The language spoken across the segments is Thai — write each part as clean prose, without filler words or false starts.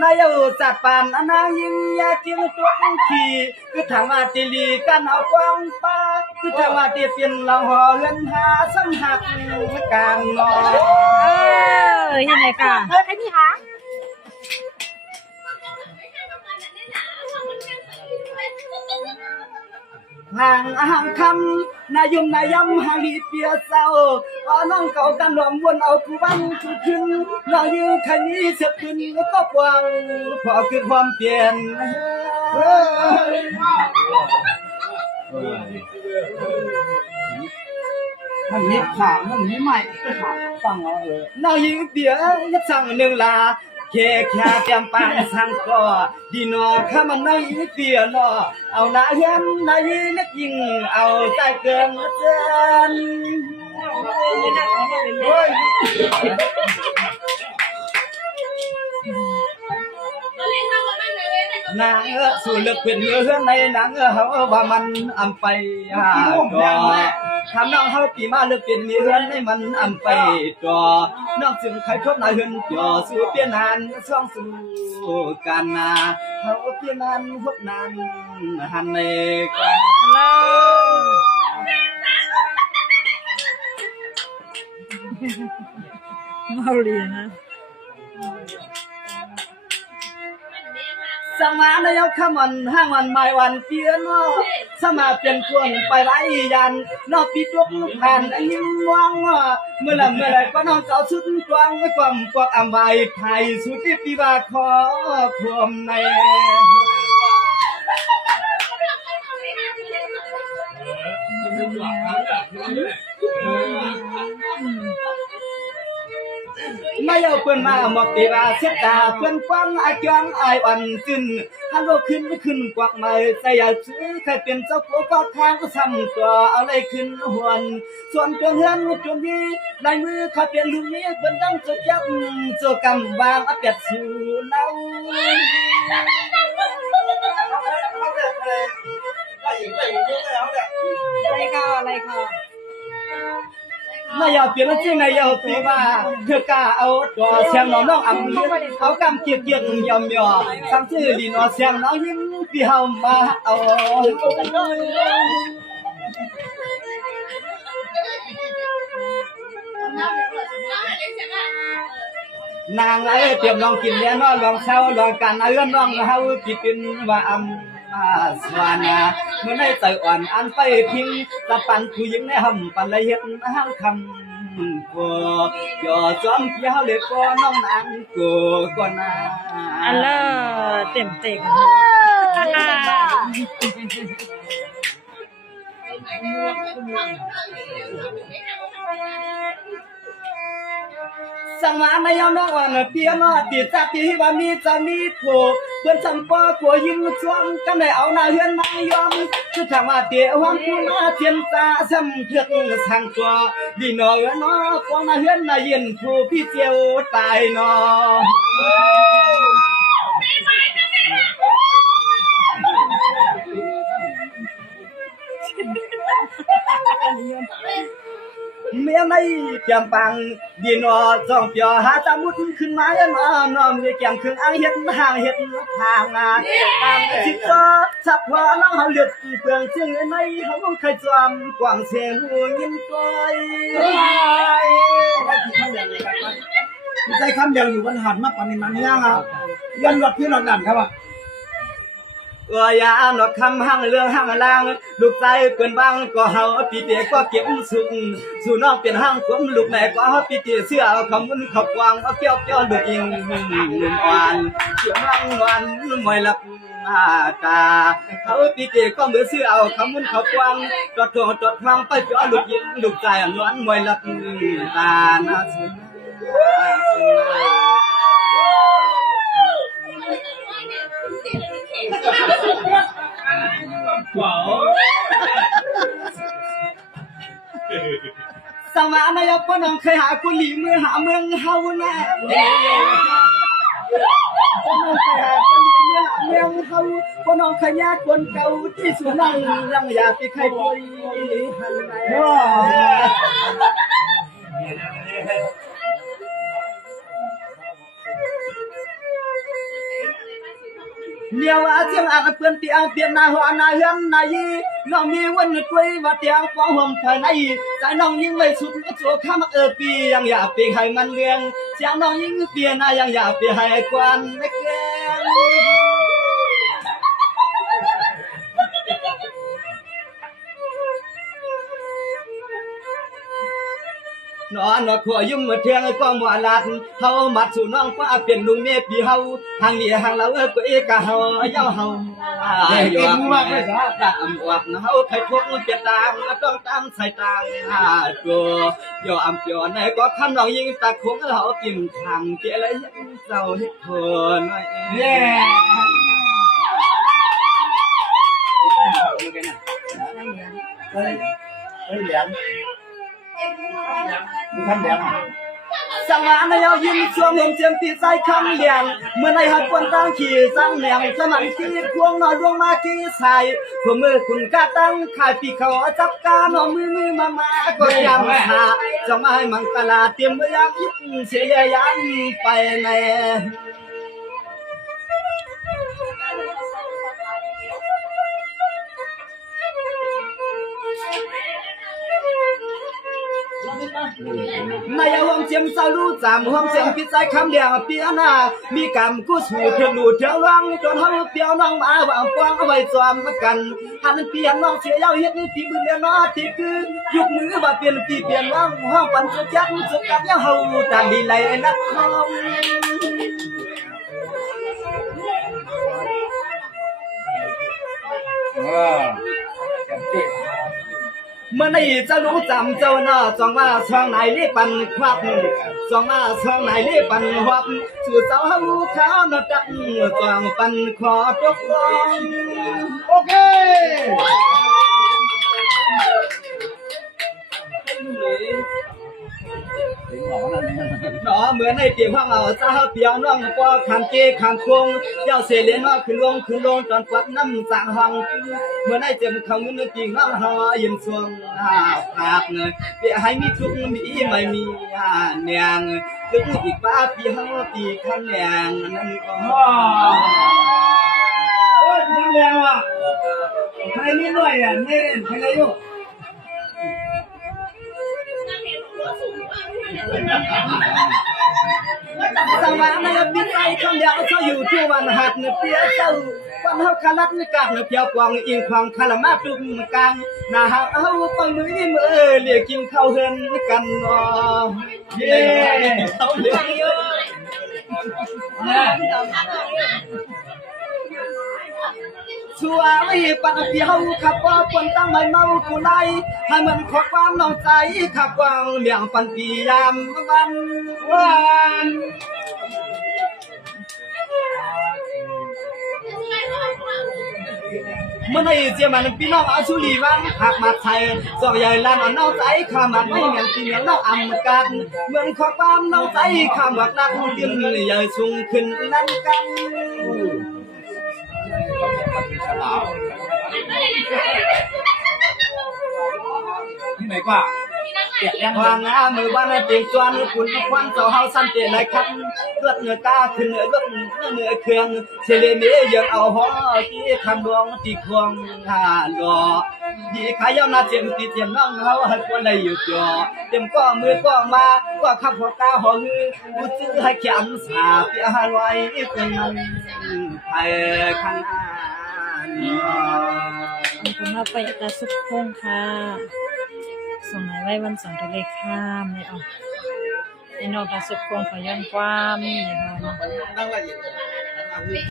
นายจัดปานอนางยิงยาจิ้งตัวขี่คือทางมาตีลีกันเอากวางป้าคือทางมาตีเปลี่ยนเราหอเฮือนหาสัมหักกลางนอยังไงค่ะใครพี่คะห่างคำนายมนายำห่างดีเปียเศร้าพอน้องเก่ากันรวมวนเอาผู้บังทุกขึ้นน้องยืนขยี้เสียขึ้นก็กวางพอคือความเปลี่ยนมันมีขามันมีใหม่ขาฟังเอาน้องยืนเปียยัดสั่งหนึ่งลาแค่เตรียมปังสั่งก็ดีนอข้ามันในเปียนอเอาหน้าเห็นนายเล็กยิงเอาใจเกินเกินนางสู่เลือกเป็นเฮือนในนางเขาว่ามันอำไปก็ทำน้องเขาปีมาเลือกเป็นเฮือนให้มันอำไปก็น้องจึงใครทบนายเฮือนจ่อสู่เปลี่ยนหันช่องสู่กันนาเขาเปลี่ยนหันพบนานหันในกันมาเรียนนะสมาในยกขมันห้างวันไม่วันเพียนสมาเปลี่ยนควงไปไล่ยันนอกปีตุกผ่านยิ้มว่างเมื่อไรก็น้องเจ้าชุดกวางความกวักอำไว้ไทยสุดที่ปีบาขอพรมในไม่เอาเปิ้นมาหมอกตีราเสียตาเปิ้นฟังอาจารย์อายอ่อนขึ้นฮัลโหลขึ้นกวักไม่ใส่ยาซื้อใครเป็นเจ้าผัวก็ทางก็ซ้ำตัวอะไรขึ้นหวนส่วนจนเฮือนจนนี้ในมือเขาเป็นลูกนี้เปิ้นต้องจดจับโจกำวางเอาเปียดสู่เล่าอะไรค่ะนายเปลี่ยนจริงนายปีว่าเธอกล้าเอาตัวเสียงน้องอำเอากำเกียกยอมคำชื่อดีนอเสียงน้องยิ้มที่เฮามาเอานางเตรียมลองกินแล้วน้องลองเช้าลองกันเอาน้องเฮากินเป็นว่าสวานาเมื่อในใจอ่อนอันไปทิ้งตะปันผู้หญิงในหำปันละเอียดห้างคำกัวย่อจอมเกี่ยวเล็กก็น้องนางกัวก็นาอันเลเต็มสังมาในยามน้องวันเปียนอติดตาปีว่ามีจะมีผู้เพื่อนจำปอกัวยิ้มชวนกันได้เอาหน้าเฮือนนางยอมคือทางมาเตียวันผู้มาเทียนตาซ้ำเถือกทางตัวดีนอเนาะกองหน้าเฮือนนายเย็นผู้พี่เจียวตายนอเมียไม่เปียงปังดีนอจ้องเปียหาตามุดขึ้นมาเอ็นน้อมเลยแก้มขึ้นอ่างเห็ดห่างเห็ดทางทางชิดก็สับหัวน้องเขาเลือดเปลืองเชียงในเขาเคยจอมกว่างเสียงหูยิ้มก้อยใจคำเดียวอยู่บนหันมาปานนี้มันย่างยันรถที่รถนั่นครับยาหนอดคำห้างเรื่องห้างล่างลูกใจเปื่อนบางก็เฮาปีเตียก็เก็บสุงสู่น้องเป็นห้างผมลูกไหนก็เฮาปีเตียเสื้อคำมุนขับวางเอาเปี้ยวลูกอิงนุ่มอ่อนเสียงรังวันมวยหลับตาเขาปีเตียก็เหมือนเสื้อเอาคำมุนขับวางจดฟังไปเปี้ยวลูกอิงลูกใจล้วนมวยหลับตานะสมาในยพน้องเคยหากุลีมือหาเมืองเฮาแน่พน้องเคยหากุลีมือหาเมืองเฮาพน้องเคยยากคนเก่าที่สุนังยังอยากไปใครป่วยหันไหนส nhiều tiếng ăn quên tiếng tiền na hoa na hiên na y lòng mi quân quay và tiếng quang hồng thời nay trái nòng những mây sụt chỗ khăm ở pi yang ya pi hai man liang chẳng nòng những tiền na yang ya pi hai quan mê nó khổ yếm mà thương con mùa lạt hậu mặt sụ non qua biển lùng mê bì hậu hàng địa hàng lâu của y cả hậu giao hậuเก่งมากเลยจ้ะ đạm quạt hậu thay thuốc việt namต้องตามใส่ตางตัวโยอำเปียวในก็คำลองยิงตาคงhậu tìm thằng kia lấy giàu hết hồn เย้เฮ้ยเหรียญมีคำเหรียญอ่ะ sang ngã này ao yên xuống hồng chiêm tì say khăm liền mưa này hạt quân tăng chỉ sang nèng cho mặn khi cuông nói luông ma khi xài của mưa cùng ca tăng khai pì khẩu chấp ca nó mưa mà có nhằm hạ trong ai măng cà là tiêm mưa yak ít sẽ yan phải này này hôm chiêm sao lũ giảm hôm chiêm pít sai khăm đèo piana mi cầm cú sủ thiêu lù thiêu loang tròn hông piao nong má vào quang vậy xoàm cần hắn pian nong sẽ giao hết tí bự lên nó thì cứ dục nữ và tiền tí tiền loang hoang bắn số chắc số cắt nhau hầu tàn đi lấy nắp khôngมื่อนี้จะรู้จำเจ้าหน้าจองว่าช่องไหนรีบปันควับจองว่าช่องไหนรีบปันควับสื่อเจ้าหูเขาหน้าจักจองปันขอตกลง โอเค nóเหมือนในเตียงห้องเอาเจ้าเปียวน้องก็คำเกคำคงเจ้าเสลียนว่าขึ้นลงตอนกวัดน้ำสางห้องเหมือนในเจียมเขาเงินจริงน้องหอยินสวงปากเงยเปียให้มีทุกมีไม่มีเนียงถึงอีกป้าปีห้องปีข้างแนงนั่นก็ โอ้ยน้ำแดงว่ะใครนี่ด้วยอ่ะนี่ใครเลยอยู่ สังวามันบินไปคำเดียวเขาอยู่ที่วันหัดเนื้อเปียเจ้าวันเขาขลัดเนื้อกาบเนื้อเปียวกวางอิงควางคารามาตุ้มกลางนาหาเขาไปมือนี่มือเรียกกินข้าวเฮือนกันอ๋อเย้เขาเรียกเยอะชัวร์ไม่ปัดเปียวขับว่าคนตั้งไม่เมากูไล่ให้มันขอความน้องใจขับวางเมียงปันปียามวันเมื่อไหร่เจ้ามันพี่น้องเอาชุลีวันหักมาไทยสอบใหญ่ลานเอาน้องใจข้ามันไม่เหมือนกินน้องอ่ำกันเหมือนขอความน้องใจข้ามวักนักเดินใหญ่สูงขึ้นนั่นกันที่ไหนกว่าเปียกยัง วางงามือวันเตียงจวนคุณควันเจ้าเฮาสั้นเตียไรครับเลือดเนื้อตาขึ้นเลือดเนื้อเครื่องเฉลี่ยมียังเอาหัวที่คำดวงที่ควงหล่อดีขายาวนาเจียมตีเจียมน้องเฮาให้คนใดอยู่จ่อเต็มก็มือก็มาก็ขับหัวตาหัวหือกูซื้อให้แขนสาเปียหาลอยคนนั้นไทยข้างหน้า มีคนมาไปตาสุดพงค่ะส่งไหนไว้วันสองทะเลข้ามเนี่ยเอาไอ้นอกตาสุดพงขอย้อนความนี่ค่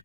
ะ